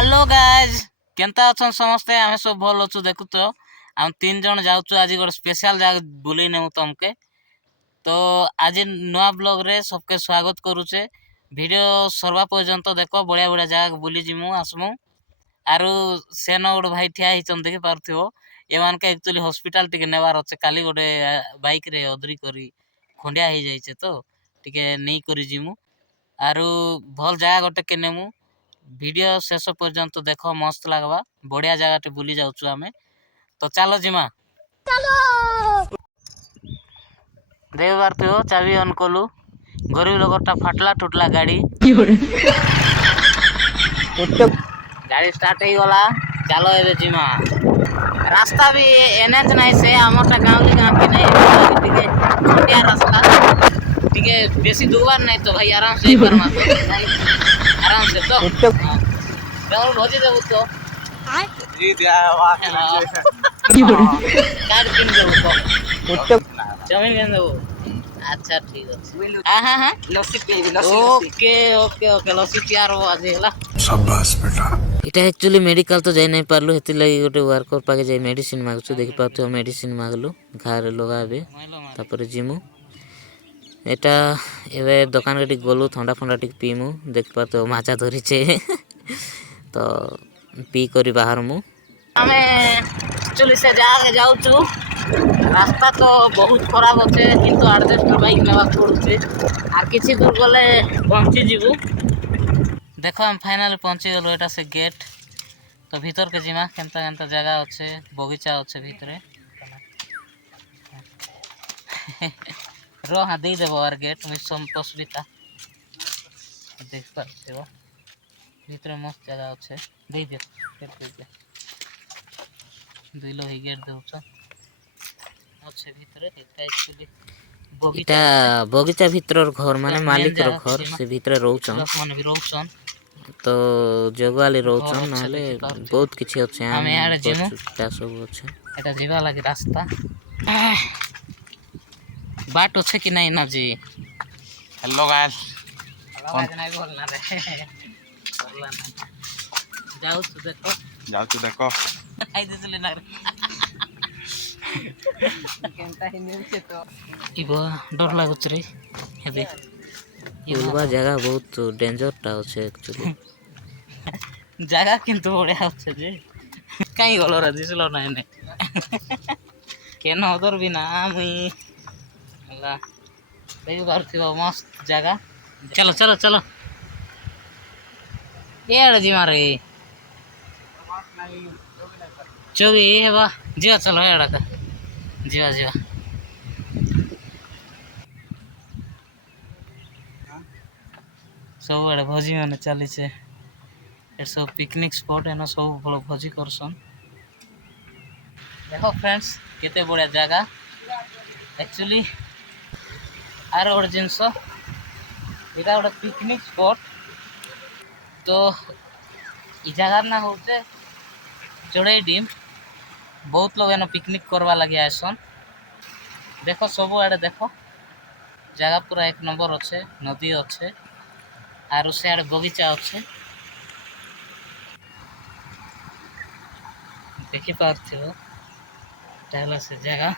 Hello guys केनता अछन समस्ते आमे सब भल अछु देखु तो हम तीन जन जाउछु आज गोटे स्पेशल जगह बुले नेमु तुमके तो आज नया ब्लॉग रे सबके स्वागत करूचे वीडियो सर्वा पर्यंत देखो बढ़िया बढ़िया जगह बुली जिमु आसमु आरु सेन गोटे भाई ठिया हिचन देखि पारथियो एमान के एक्चुअली हॉस्पिटल टिके नेवार अछि काली गोटे बाइक रे अदरी करी खंडिया हे जाइछे तो टिके नै करी जिमु आरु भल जगह गोटे के नेमु वीडियो शेष पर्यंत देख मस्त लगवा बढ़िया जगह टे बुली जाऊँ आमे तो चलो जिमा देव बार तो चाबी ऑन कलु गरीब लोगटा फाटला टुटला गाड़ी गाड़ी स्टार्ट हो गला चलो एबे जिमा रास्ता भी एनएच नहीं से हमरटा गांवली गांव के नहीं टिके छोटिया रास्ता टिके बेसी दुबार नहीं तो भाई आराम से एक बार मार आराम से तो बेल भोजी देबो तो जी दिया कार्ड किन देबो तो जमीन किन देबो अच्छा ठीक है हां हां लस्सी पीबी लस्सी ओके ओके ओके लस्सी तैयार हो आज हला शाबाश बेटा इटा एक्चुअली मेडिकल तो जाई नहीं पारलु हेति लागि गोटे वर्कर पाके जाई मेडिसिन मागछु देखि पाथो मेडिसिन मागलु घारे लगाबे तापर जिमु एटा एबे दुकान रे गलु ठंडा फंडा टिक पीमु देख पातो माचा धरी छे तो पी करी बाहर मु हमें एक्चुअली से जाऊ छु रास्ता तो बहुत खराब होचे किंतु एडजस्ट बाइक नेवा पड़ुचे आ किछि दूर गले पहुंची जीवु देखो हम फाइनल पहुंची गलो एटा से गेट तो भीतर के जिमा केनता केनता जगह अच्छे बगीचा अच्छे भीतरे रो हाँ दे देबो और गेट में संपस्विता देख पाछो भीतर मस्त जगह अच्छे दे दे दुइलो ही गेट देउछ अच्छे भीतर एटा एक्चुअली बगीचा भीतर घर माने मालिक रो घर से भीतर रहउछन माने भी रहउछन तो जगवाली रहउछन नाले बहुत किछि अछि हम यार जिमु सब अछि एटा जीवा लागि रास्ता बाट अच्छे कि नहीं ना जी हेलो गाइस नहीं बोलना रे जाऊ तू देखो आई दिसले ना रे केनता ही न्यूज़ तो इबो डर लागुच रे हेबे इलवा जगह बहुत डेंजर टा अछि एक्चुअली जगह किंतु बढ़िया अछि जे काई गलो रे दिसलो ना ने केन उधर भी ना मुई देख पार्थिव मस्त जगह चलो चलो चलो ये जी मारे चौबी है बा जीवा चलो एड़ा का जीवा जीवा सब एड़ा भोजी माने चली छे ए सब पिकनिक स्पॉट है ना सब भलो भोजी करसन देखो फ्रेंड्स केते बढ़िया जगह एक्चुअली आर और जिनस इटा गोटे पिकनिक स्पॉट तो इ जगह ना होते चढ़ई डीम बहुत लोग एनो पिकनिक करवा लगे आसन देखो सब आड़े देखो जगह पूरा एक नंबर अच्छे नदी अच्छे आर से आड़े बगीचा अच्छे देखि पारथियो ताला से जगह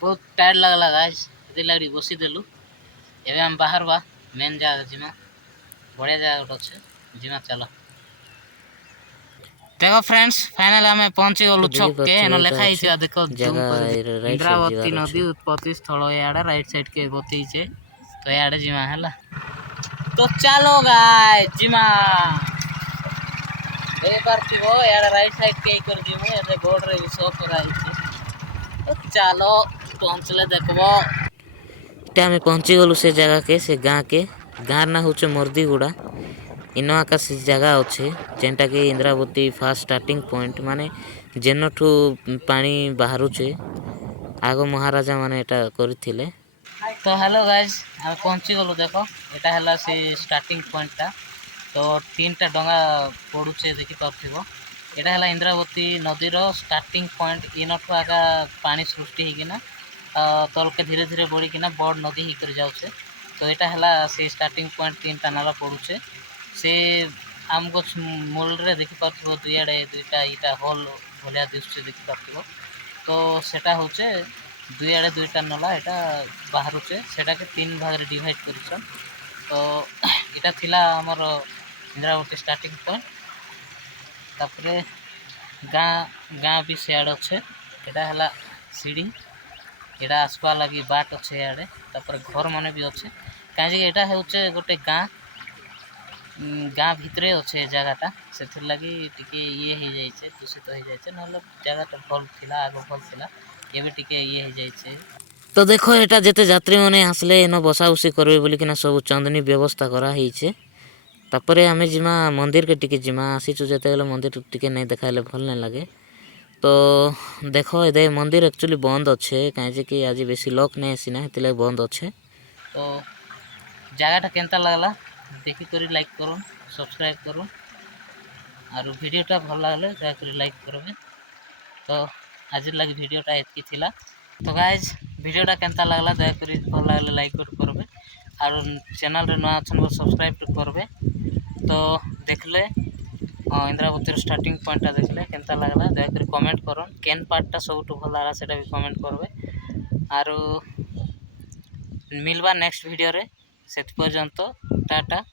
बहुत टाइट लगला गाइस लड़ी बसी देलु एबे हम बाहर बा मेन जगह जिमा बढ़िया जगह अच्छे जिमा चलो देखो फ्रेंड्स फाइनल हमें पहुंची गलु छक के एनो लिखा हिचे देखो जूम कर इंद्रावती नदी उत्पत्ति स्थल याडा राइट साइड के बतई छे तो याडे जिमा हला तो चलो गाइस जिमा ए पार्थिबो याडा राइट साइड के कर जिमु एबे बोर्ड रे शो कराई छे तो चलो पहुंचले देखबो इटा में पहुंची गलु से जगह के से गाँ ना होचे मर्दीगुड़ा इनो आकाश जगह अच्छे जेनटा कि इंद्रावती फास्ट स्टार्टिंग पॉइंट माने जेनठू पानी बाहरुचे आगो महाराजा माने एटा करथिले तो हेलो गाइस हम पहुंची गलु देखो एटा हला से स्टार्टिंग पॉइंट ता तो तीनटा डंगा पडुचे देखि पाथिबो एटा हला इंद्रावती नदी रो स्टार्टिंग पॉइंट इनठू आगा पानी सृष्टि हिगिना तल के धीरे धीरे बढ़ी किना बड़ नदी ही कर जाउछे तो एटा हला से स्टार्टिंग पॉइंट तीनटा नाला पडुचे से आम गछ मूल रे देखि पारथिबो दुइआडे दुईटा इटा होल भलिया दिसुचे देखि पारथिबो। तो सेटा होचे दुइआडे दुईटा नला एटा बाहरुचे सेटा के 3 भाग रे डिवाइड करिसन। तो इटा थिला हमर इंद्रावती स्टार्टिंग पॉइंट। तापरे गाँ भी सियाड़े अच्छे एटा हला सीढ़ी एटा आसपा लगी बाट अच्छे याडे तापर घर माने भी अच्छे कहीं एटा होचे गोटे गाँ भितरे अच्छे जगहटा से लगी टिके ये हो जाइए दूषित हो जाइए ना जगहटा भल थिला आग भल थिला एबे टिके ये हो जाइए। तो देखो एटा जेते यात्री माने आसले न बसा उसी करबे बोली किना सब चंदनी व्यवस्था करा हिचे। तापरे आमे जिमा मंदिर के टिके जिमा आसीचु जेते गले मंदिर टिके नहीं देखाइले भल नहीं लगे। तो देखो ए मंदिर एक्चुअली बंद अच्छे कहीं कि आज बेसी लोक नहीं आसी ना हेतिले बंद अच्छे। तो जगहटा केनता लगला देखी करी लाइक करूँ सब्सक्राइब करूँ और वीडियोटा भल लगले दया लाइक करबे। तो आज लगे वीडियोटा एतकी थिला। तो गाइज वीडियोटा केनता लगला दया करी भल लगले लाइक करबे और चैनल रे नया अछन सब्सक्राइब करबे। तो देखले इंद्रावती स्टार्टिंग पॉइंटा देखले केनता लगला दया करी कमेंट करन केन पार्टटा सबटु भल लागला सेटा भी कमेंट करबे और मिलवा नेक्स्ट वीडियो रे। से पर्यंत टाटा।